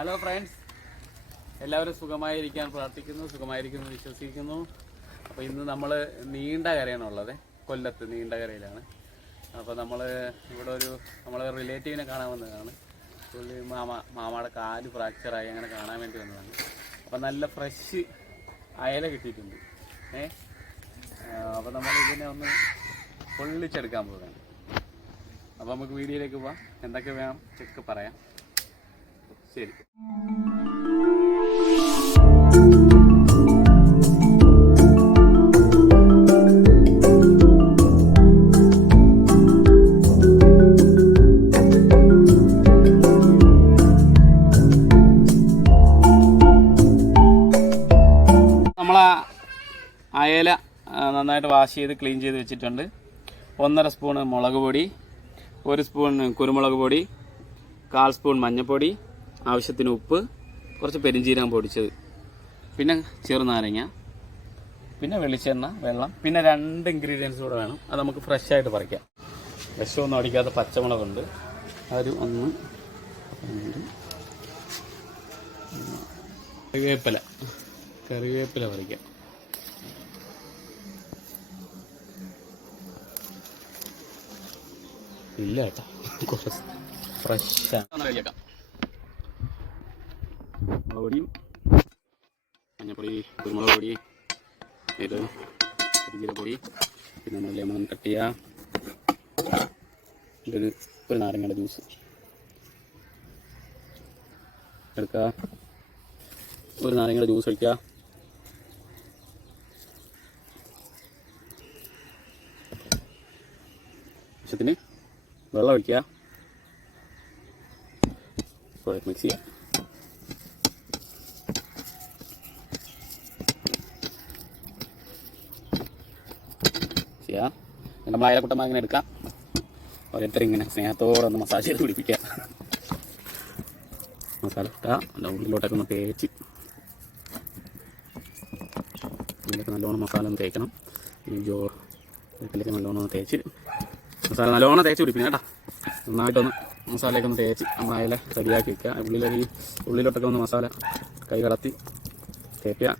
Hello friends എല്ലാവരും സുഖമായിരിക്കാൻ പ്രാർത്ഥിക്കുന്നു സുഖമായിരിക്കുന്നു വിശ്വസിക്കുന്നു. അപ്പോൾ ഇന്ന് നമ്മൾ നീണ്ടകരയാണ് ഉള്ളത് കൊല്ലത്ത് നീണ്ടകരയിലാണ്. അപ്പോൾ നമ്മൾ ഇവിടെ ഒരു നമ്മളെ റിലേറ്റീവിനെ കാണാൻ വന്നതാണ്. പുള്ളി മാമ മാമയുടെ കാൽ ഫ്രാക്ചറായി അങ്ങനെ കാണാൻ വേണ്ടി വന്നതാണ്. അപ്പോൾ നല്ല ഫ്രഷ് അയല കിട്ടിയിട്ടുണ്ട്. ഏ? അപ്പോൾ നമ്മൾ ഇതിനെ ഒന്ന് പൊള്ളിച്ചെടുക്കാൻ പോവുകയാണ്. അപ്പോൾ നമുക്ക് വീഡിയോയിലേക്ക് പോവാം. എന്തൊക്കെ വേണം? ചെക്ക് പറയാം. ശരി. അയല നന്നായിട്ട് വാഷ് ചെയ്ത് ക്ലീൻ ചെയ്ത് വെച്ചിട്ടുണ്ട്. ഒന്നര സ്പൂണ് മുളക് പൊടി ഒരു സ്പൂൺ കുരുമുളക് പൊടി കാൽ സ്പൂൺ മഞ്ഞൾപ്പൊടി ആവശ്യത്തിന് ഉപ്പ് കുറച്ച് പെരിഞ്ചീരകം പൊടിച്ചത് പിന്നെ ചെറുനാരങ്ങ പിന്നെ വെളിച്ചെണ്ണ വെള്ളം പിന്നെ രണ്ട് ഇൻഗ്രീഡിയൻസ് കൂടെ വേണം. അത് നമുക്ക് ഫ്രഷ് ആയിട്ട് പറിക്കാം. വിഷമൊന്നും അടിക്കാത്ത പച്ചമുളകുണ്ട്. ഒരു ഒന്ന് കറിവേപ്പില. കറിവേപ്പില പറിക്കാം. ഇല്ല കേട്ടോ. കുറച്ച് ആണ്. റെഡിയാക്കാം മുളക് പൊടിയും മഞ്ഞപ്പൊടി കുരുമുളക് പൊടി ഇത് പൊടി പിന്നെ നമ്മൾ ലെമൺ കട്ട് ചെയ്യുക. ഇതൊരു ഒരു നാരങ്ങയുടെ ജ്യൂസ് എടുക്കുക. ഒരു നാരങ്ങയുടെ ജ്യൂസ് ഒഴിക്കുക. ആവശ്യത്തിന് വെള്ളം ഒഴിക്കുക. മിക്സ് ചെയ്യുക ചെയ്യാം. നമ്മൾ അയലക്കുട്ടമ്മ ഇങ്ങനെ എടുക്കാം. ഓരോരുത്തർ ഇങ്ങനെ സ്നേഹത്തോടെ ഒന്ന് മസാജ് ചെയ്ത് പിടിപ്പിക്കുക. മസാല ഇട്ടാൽ ഉള്ളിലോട്ടൊക്കെ ഒന്ന് തേച്ച്. ഇതിലൊക്കെ നല്ലോണം മസാല ഒന്ന് തേക്കണം. ഈ ജോ ഇതിലേക്ക് നല്ലോണം ഒന്ന് തേച്ച്. മസാല നല്ലോണം തേച്ച് പിടിപ്പിക്കണം കേട്ടോ. നന്നായിട്ടൊന്ന് മസാലയൊക്കെ ഒന്ന് തേച്ച് നമ്മൾ അയല റെഡിയാക്കി വെക്കുക. ഉള്ളിലൊക്കെ ഉള്ളിലോട്ടൊക്കെ ഒന്ന് മസാല കൈ കളത്തി തേക്കുക.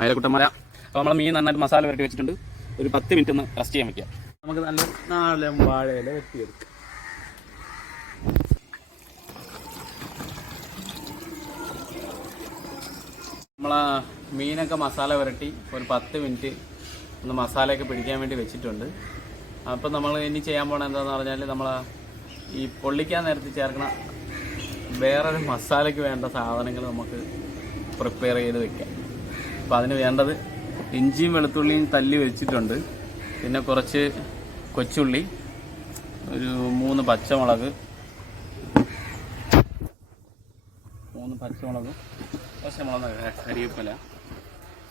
അയലക്കുട്ടമല അപ്പോൾ നമ്മൾ മീൻ നന്നായിട്ട് മസാല വരട്ടി വെച്ചിട്ടുണ്ട്. ഒരു പത്ത് മിനിറ്റ് ഒന്ന് റെസ്റ്റ് ചെയ്യാൻ വെക്കാം നമുക്ക് നല്ല നാളെ വാഴയില വെട്ടിയെടുക്കാം നമ്മൾ മീനൊക്കെ മസാല പുരട്ടി ഒരു പത്ത് മിനിറ്റ് ഒന്ന് മസാലയൊക്കെ പിടിക്കാൻ വേണ്ടി വെച്ചിട്ടുണ്ട്. അപ്പം നമ്മൾ ഇനി ചെയ്യാൻ പോണത് എന്താണെന്ന് പറഞ്ഞാൽ നമ്മൾ ഈ പൊള്ളിക്കാൻ നേരത്ത് ചേർക്കണ വേറൊരു മസാലയ്ക്ക് വേണ്ട സാധനങ്ങൾ നമുക്ക് പ്രിപ്പയർ ചെയ്ത് വെക്കാം. അപ്പം അതിന് വേണ്ടത് ഇഞ്ചിയും വെളുത്തുള്ളിയും തല്ലി വെച്ചിട്ടുണ്ട്. പിന്നെ കുറച്ച് കൊച്ചുള്ളി ഒരു മൂന്ന് പച്ചമുളക് മൂന്ന് പച്ചമുളകും പച്ചമുളക് കരിവേപ്പില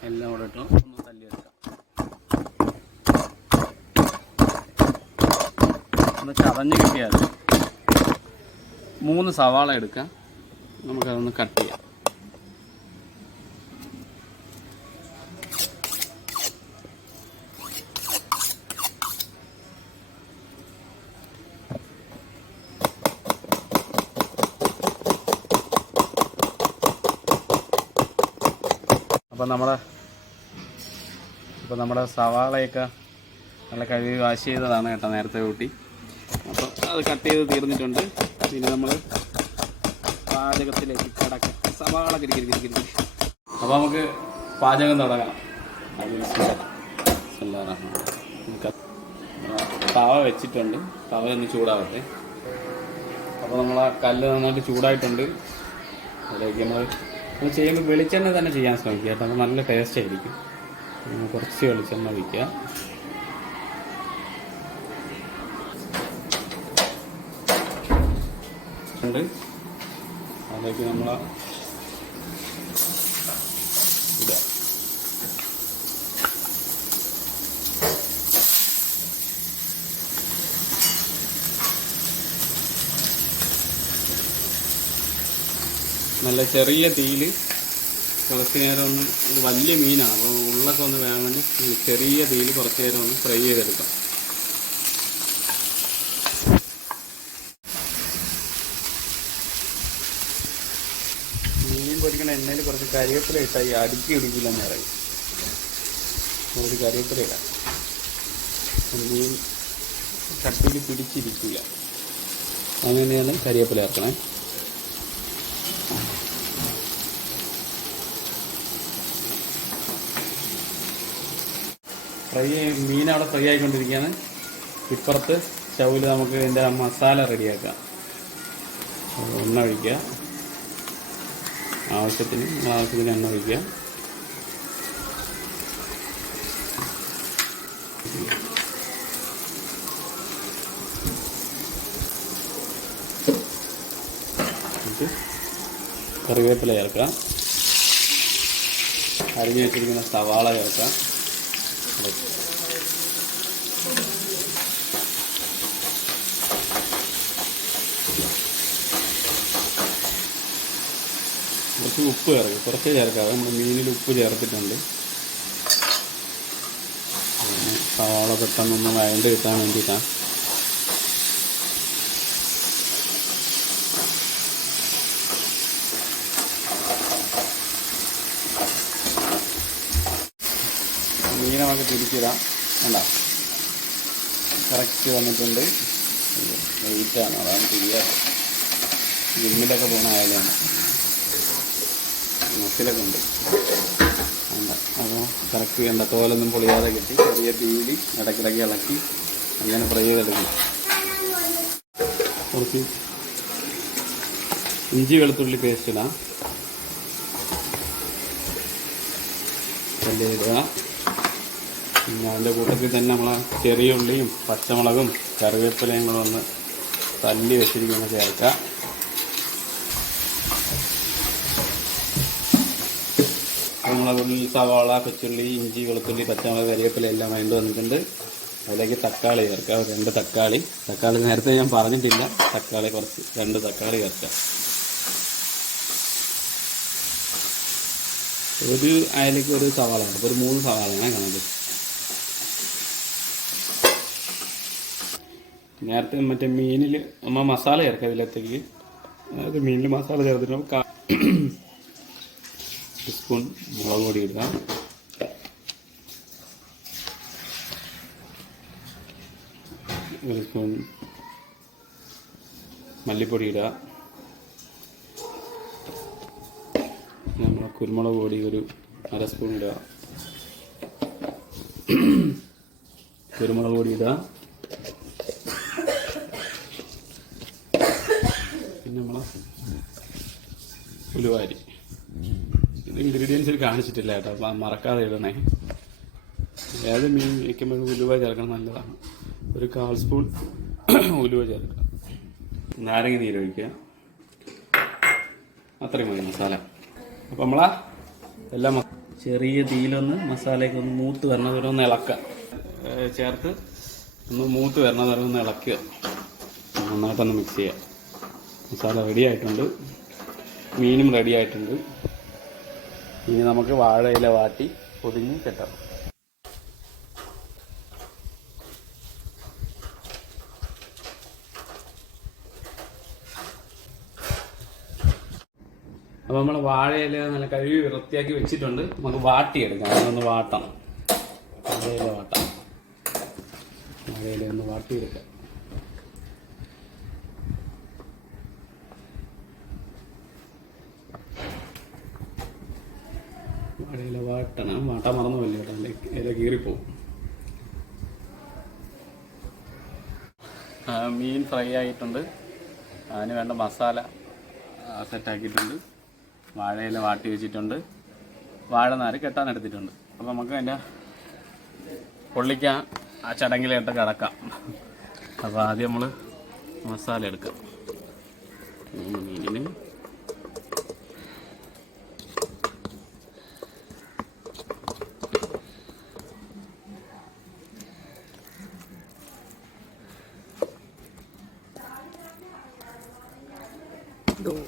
എല്ലാം കൂടെ ഇട്ട് ഒന്ന് തല്ലി വെക്കാം. ഒന്ന് ചതഞ്ഞ് കിട്ടിയാൽ മൂന്ന് സവാള എടുക്കാം. നമുക്കതൊന്ന് കട്ട് ചെയ്യാം. അപ്പം നമ്മുടെ അപ്പോൾ നമ്മുടെ സവാളയൊക്കെ നല്ല കഴുകി വാഷ് ചെയ്തതാണ് കേട്ടോ നേരത്തെ കൂട്ടി. അപ്പോൾ അത് കട്ട് ചെയ്ത് തീർന്നിട്ടുണ്ട്. പിന്നെ നമ്മൾ പാചകത്തിലേക്ക് കടക്കാം. സവാള കിരി കിരി കിരി കിരി അപ്പോൾ നമുക്ക് പാചകം തുടങ്ങാം. തവ വെച്ചിട്ടുണ്ട്. തവ ഒന്ന് ചൂടാവട്ടെ. അപ്പോൾ നമ്മൾ ആ കല്ല് നന്നായിട്ട് ചൂടായിട്ടുണ്ട്. അതിലേക്ക് നമ്മൾ നമ്മൾ ചെയ്യുമ്പോൾ വെളിച്ചെണ്ണ തന്നെ ചെയ്യാൻ ശ്രമിക്കുക അപ്പോൾ നല്ല ടേസ്റ്റ് ആയിരിക്കും. കുറച്ച് വെളിച്ചെണ്ണ ഒഴിക്കുക. അതിലേക്ക് നമ്മൾ നല്ല ചെറിയ തീയിൽ കുറച്ച് നേരം ഒന്ന് ഇത് വലിയ മീനാണ്. അപ്പോൾ ഉള്ളൊക്കെ ഒന്ന് വേണം വേണ്ടി ചെറിയ തീയിൽ കുറച്ച് നേരം ഒന്ന് ഫ്രൈ ചെയ്തെടുക്കാം. മീൻ പൊരിക്കണ എണ്ണയിൽ കുറച്ച് കരിവേപ്പില ഇട്ടാൽ ഈ അടുക്കി പിടിക്കില്ലെന്ന് പറയും. കുറച്ച് കരിവേപ്പില ഇടാം. മീൻ ചട്ടിയിൽ പിടിച്ചിരിക്കില്ല അങ്ങനെയാണ് കരിവേപ്പില ഇറക്കണേ. ഫ്രൈ മീൻ അവിടെ ഫ്രൈ ആയിക്കൊണ്ടിരിക്കുകയാണ്. ഇപ്പുറത്ത് സ്റ്റൗവിൽ നമുക്ക് ഇതിന്റെ മസാല റെഡിയാക്കാം. എണ്ണ ഒഴിക്കുക. ആവശ്യത്തിന് ആവശ്യത്തിന് എണ്ണ ഒഴിക്കുക. കറിവേപ്പില ചേർക്കാം. അരിഞ്ഞു വെച്ചിരിക്കുന്ന സവാള ചേർക്കാം. കുറച്ച് ഉപ്പ് ചേർക്കും. കുറച്ച് ചേർക്കാതെ നമ്മൾ മീനിൽ ഉപ്പ് ചേർത്തിട്ടുണ്ട്. സവാള പെട്ടെന്നൊന്ന് വഴണ്ട് കിട്ടാൻ വേണ്ടിയിട്ടാണ്. മീൻ നമുക്ക് തിരിച്ചിടാം. വേണ്ട കറക്റ്റ് വന്നിട്ടുണ്ട്. വെയിറ്റാണ് അതാണ് തിരിയാറ് ജിമ്മിലൊക്കെ പോകണ ആയാലാണ് മസിലൊക്കെ ഉണ്ട്. വേണ്ട അപ്പോൾ കറക്റ്റ് വേണ്ട തോലൊന്നും പൊളിയാതെ കിട്ടി. ചെറിയ തീയിൽ ഇടയ്ക്കിടയ്ക്ക് ഇളക്കി അങ്ങനെ ഫ്രൈ ചെയ്തെടുക്കും കുറച്ച് ഇഞ്ചി വെളുത്തുള്ളി പേസ്റ്റ് ഇടാം. ഇടുക പിന്നെ അതിന്റെ കൂട്ടത്തിൽ തന്നെ നമ്മൾ ചെറിയ ഉള്ളിയും പച്ചമുളകും കറിവേപ്പിലയും കൂടെ ഒന്ന് തല്ലി വെച്ചിരിക്കുന്ന ചേർക്കുക നമ്മളെ ഉള്ളി സവാള കൊച്ചുള്ളി ഇഞ്ചി വെളുത്തുള്ളി പച്ചമുളക് കറിവേപ്പില എല്ലാം അതിന്റെ വന്നിട്ടുണ്ട്. അതിലേക്ക് തക്കാളി ചേർക്കുക രണ്ട് തക്കാളി. തക്കാളി നേരത്തെ ഞാൻ പറഞ്ഞിട്ടില്ല. തക്കാളി കുറച്ച് രണ്ട് തക്കാളി ചേർക്കുക ഒരു അയലേക്ക് ഒരു സവാള ഉണ്ട് ഒരു മൂന്ന് സവാളയാണ് കണക്ക് നേരത്തെ മറ്റേ മീനിൽ നമ്മൾ മസാല ചേർക്കാം ഇതിലത്തേക്ക് അതായത് മീനിൽ മസാല ചേർത്തിട്ട് സ്പൂൺ മുളക് പൊടി ഇടാം ഒരു സ്പൂൺ മല്ലിപ്പൊടി ഇടുക. നമ്മൾ കുരുമുളക് പൊടി ഒരു അര സ്പൂൺ ഇടുക. കുരുമുളക് പൊടി ഇടുക പിന്നെ നമ്മൾ ഉലുവാരി ഇത് ഇൻഗ്രീഡിയൻസിൽ കാണിച്ചിട്ടില്ല കേട്ടോ. മറക്കാതെ ഇടണേ. ഏത് മീൻ വയ്ക്കുമ്പോഴും ഉലുവ ചേർക്കണം നല്ലതാണ്. ഒരു കാൽ സ്പൂൺ ഉലുവ ചേർക്കുക നാരങ്ങ നീര് ഒഴിക്കുക? അത്രയും മതി മസാല. അപ്പം നമ്മളാ എല്ലാം ചെറിയ തീയിലൊന്ന് മസാലയൊക്കെ ഒന്ന് മൂത്ത് വരണ. വരെ ഒന്ന് ഇളക്കുക ചേർത്ത് ഒന്ന് മൂത്ത് വരണ. വരെ ഒന്ന് ഇളക്കുക. നന്നായിട്ടൊന്ന് മിക്സ് ചെയ്യുക മസാല റെഡി ആയിട്ടുണ്ട്. മീനും റെഡി ആയിട്ടുണ്ട്. ഇനി നമുക്ക് വാഴയില വാട്ടി പൊതിഞ്ഞ് കെട്ടാം. അപ്പോൾ നമ്മൾ വാഴയില നല്ല കഴുകി വൃത്തിയാക്കി വെച്ചിട്ടുണ്ട്. നമുക്ക് വാട്ടിയെടുക്കാം. അതൊന്ന് വാട്ടണം. വാഴയില വാട്ടാം. വാഴയില ഒന്ന് വാട്ടിയെടുക്കാം. വാഴയില വാട്ട മറന്നു പോയില്ല കേട്ടോ. എന്റെ കീറിപ്പോവും. മീൻ ഫ്രൈ ആയിട്ടുണ്ട്. അതിന് വേണ്ട മസാല സെറ്റാക്കിയിട്ടുണ്ട് വാഴയില വാട്ടി വെച്ചിട്ടുണ്ട്. വാഴനാര് കെട്ടാൻ എടുത്തിട്ടുണ്ട്. അപ്പോൾ നമുക്ക് അതിന്റെ പൊള്ളിക്കാൻ ആ ചടങ്ങിലായിട്ട് കിടക്കാം. അപ്പോൾ ആദ്യം നമ്മൾ മസാല എടുക്കാം. മൂന്ന് മീനിന്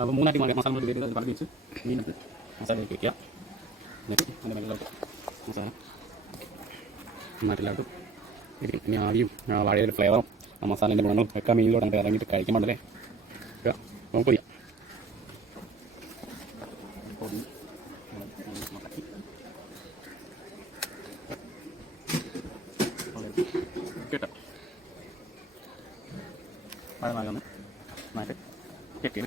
അപ്പോൾ മൂന്നായിട്ട് മാറി മസാല കൂടി വരുന്നത്. പകുതി വെച്ച് മീനെടുത്ത് മസാലയിലേക്ക് വയ്ക്കുക. എന്നിട്ട് അതിന്റെ വെള്ളമിട്ട് മസാല. നന്നായിട്ടില്ലാട്ട് ഇനി ആവിയും ആ വാഴയുടെ ഫ്ലേവറും ആ മസാലേന്റെ ഗുണങ്ങൾ ഒക്കെ മീനിലൂടെ അങ്ങോട്ട് ഇറങ്ങിയിട്ട് കഴിക്കുമ്പോഴല്ലേ ഒക്കെ നമുക്ക് ചെയ്യാം പൊടി മടക്കി കേട്ടോ. മഴ നാകുന്നു നാല് കെട്ടി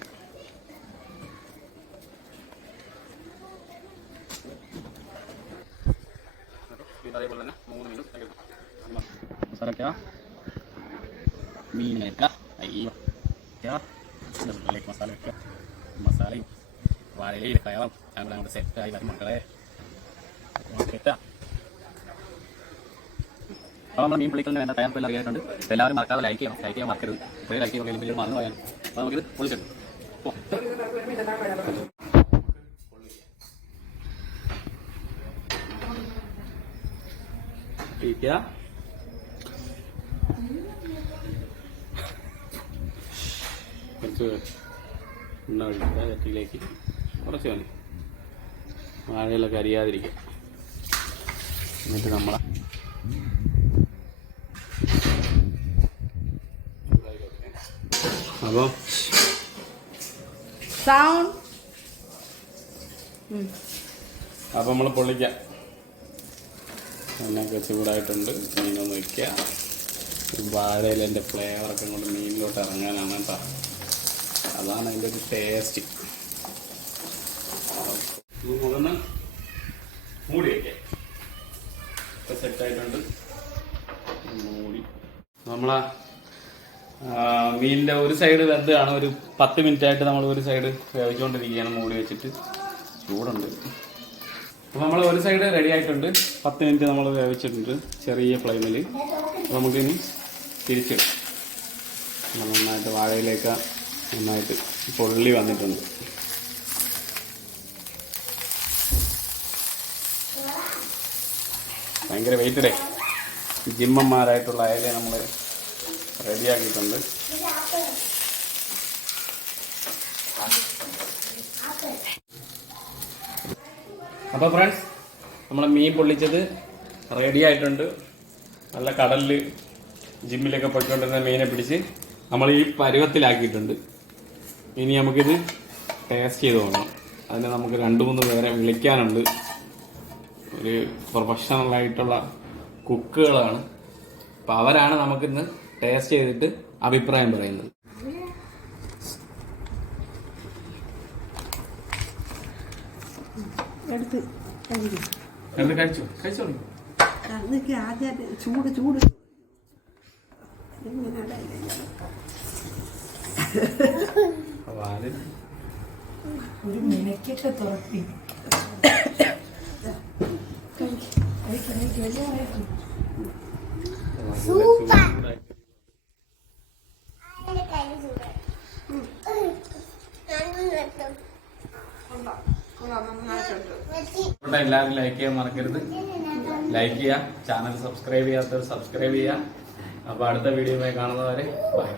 അതേപോലെ തന്നെ മൂന്ന് മീനും മസാല ക്യാ മീൻ വെക്കുക അയ്യോ. ഇതിലേക്ക് മസാല വെക്കുക മസാലയും വാഴയിലും കയറാം. അങ്ങനെ അങ്ങോട്ട് സെറ്റായി വരും മക്കളെ. സെറ്റാ അപ്പോൾ നമ്മൾ മീൻ പുള്ളിക്കലിന് വേണ്ട തയ്യാറെടുപ്പ് അറിയായിട്ടുണ്ട് എല്ലാവരും മറക്കാതെ ലൈക്ക് ചെയ്യണം. ലൈക്ക് ചെയ്യാൻ മറക്കരുത്. ഒരു ലൈക്ക് ചെയ്യുമ്പോൾ വലിയ മറന്നു പോയാലും അപ്പോൾ നമുക്ക് പൊളിച്ചിട്ടുണ്ട് പോ. ഇരിക്കുക. കുറച്ച് എണ്ണ കുറച്ച് മതി. വാഴയിലൊക്കെ അരിയാതിരിക്കുക. എന്നിട്ട് നമ്മളെ അപ്പോൾ സൗണ്ട് അപ്പോൾ നമ്മൾ പൊള്ളിക്കാം. എണ്ണയൊക്കെ ചൂടായിട്ടുണ്ട്. മീനൊന്ന് വയ്ക്കുക ഫ്ലേവർ ഫ്ലേവറൊക്കെ കൊണ്ട് മീനിലോട്ട് ഇറങ്ങാനാണ് കേട്ടോ. അതാണ് അതിന്റെ ഒരു ടേസ്റ്റ് ഒന്ന് മൂടി വയ്ക്കാം ഇപ്പം സെറ്റായിട്ടുണ്ട് മൂടി. നമ്മളാ മീനിന്റെ ഒരു സൈഡ് വെന്താണ് ഒരു പത്ത് മിനിറ്റ് ആയിട്ട് നമ്മൾ ഒരു സൈഡ് വേവിച്ചുകൊണ്ടിരിക്കുകയാണ് മൂടി വെച്ചിട്ട് ചൂടുണ്ട്. അപ്പോൾ നമ്മൾ ഒരു സൈഡ് റെഡി ആയിട്ടുണ്ട്. പത്ത് മിനിറ്റ് നമ്മൾ വേവിച്ചിട്ടുണ്ട് ചെറിയ ഫ്ലെയിമിൽ നമുക്കിനി തിരിച്ചിടും. നന്നായിട്ട് വാഴയിലേക്ക് നന്നായിട്ട് പൊള്ളി വന്നിട്ടുണ്ട്. ഭയങ്കര വെയിറ്റഡേ ജിമ്മന്മാരായിട്ടുള്ള അയലെ നമ്മൾ റെഡിയാക്കിയിട്ടുണ്ട്. അപ്പോൾ ഫ്രണ്ട്സ് നമ്മളെ മീൻ പൊള്ളിച്ചത് റെഡി ആയിട്ടുണ്ട്. നല്ല കടലിൽ ജിമ്മിലൊക്കെ പൊയ്ക്കൊണ്ടിരുന്ന മീനെ പിടിച്ച് നമ്മൾ ഈ പരുവത്തിലാക്കിയിട്ടുണ്ട്. ഇനി നമുക്കിത് ടേസ്റ്റ് ചെയ്ത് പോകണം അതിന് നമുക്ക് രണ്ട് മൂന്ന് പേരെ വിളിക്കാനുണ്ട്. ഒരു പ്രൊഫഷണലായിട്ടുള്ള കുക്കുകളാണ് അപ്പോൾ അവരാണ് നമുക്കിന്ന് ടേസ്റ്റ് ചെയ്തിട്ട് അഭിപ്രായം പറയുന്നത്. ചൂട് ചൂട്. ഒരു മിനക്കൊക്കെ തുറപ്പി ഇവിടെ എല്ലാവരും ലൈക്ക് ചെയ്യാൻ മറക്കരുത്. ലൈക്ക് ചെയ്യുക ചാനൽ സബ്സ്ക്രൈബ് ചെയ്യാത്തവർ സബ്സ്ക്രൈബ് ചെയ്യുക അപ്പോൾ അടുത്ത വീഡിയോയുമായി കാണുന്നവരെ ബൈ